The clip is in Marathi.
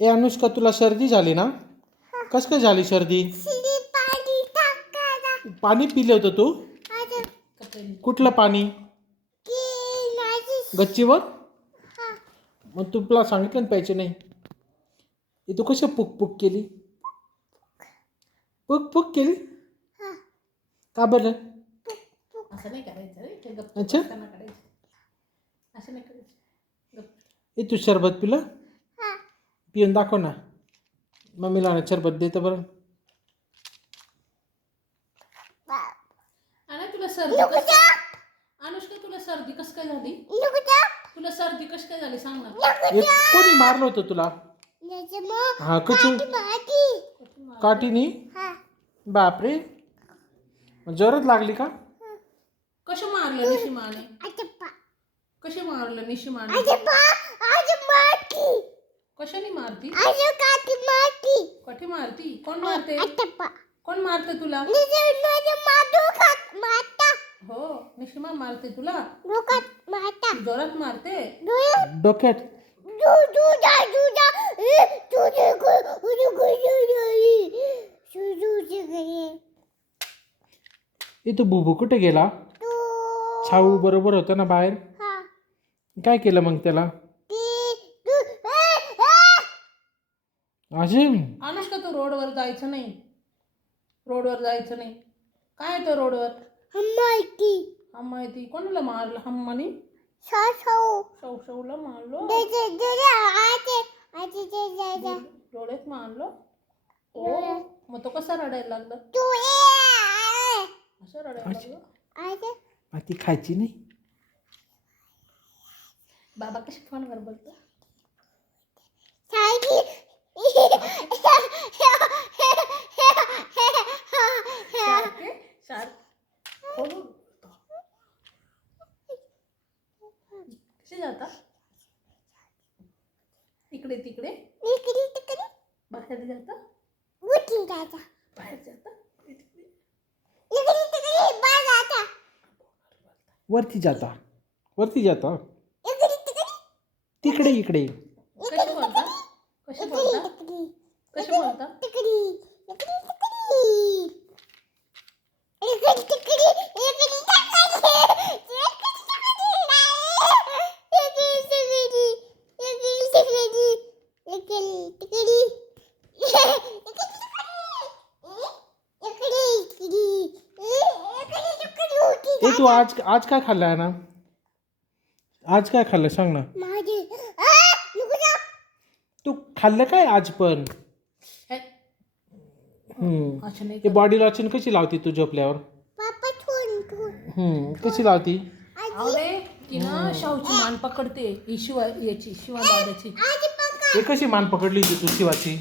ए अनुष्का तुला सर्दी झाली ना? कस काय झाली सर्दी? पाणी पिलं होतं तू? कुठलं पाणी? गच्चीवर? मग तुला सांगितलं पाहिजे नाही. तू कशी पुक पुक केली? पुक पुक केली? का बरं? अच्छा. तू शरबत पिलं? पिऊन दाखव ना. मम्मीला आणत शरबत देतं बरं. तुला सर्दी अनुष्का तुला सर्दी कस काय झाली? तुला सर्दी कशी काय सांग ना. कोणी मारलं होतं तुला? हा कचू. काठीनी? बापरे. जोरात लागली का? कशा मारलं निशिमाने? कशी मारलं निशिमाने? कशानी मारती? कठी मारती. कोण मारते? कोण मारते तुला? हो निशिमा मारते तुला? जोरात मारते? डोक्यात. इथं बुबू कुठे गेला? छाऊ बरोबर होता ना बाहेर? काय केलं मग त्याला? अजिम अनुष्का तू रोडवर जायचं नाही. रोडवर जायचं नाही. काय तर रोडवर? माहिती हम माहिती कोणाला मारलं? हम्मानी? शौशवला मारलो? डोळ्यात मारलो? ओ मग तो कसा रडायला लागला? असं रडायला लागलं? ती खायची नाही? बाबा कशी फोनवर बोलतो? कसे जाता? इकडे तिकडे. इकडे तिकडे. बाहेर जाता? बोटिंग जाता बाहेर जाता? इकडे तिकडे. बाहेर जाता. वरती जाता. वरती जाता. इकडे तिकडे. तिकडे इकडे. कसे बोलता? कसे बोलता? कसे बोलता? ए तू आज आज काय खाल्लं आहे ना आज काय खाल्लं सांग ना. तू खाल्लं काय आज पण? हम्म. नाही ते बॉडी लॉशन कशी लावती तू झोपल्यावर? कशी लावती? आवडे शाहूची मान पकडते ही शिवा याची शिवा दादाची आजी पण कशी मान पकडली होती तू शिवाची?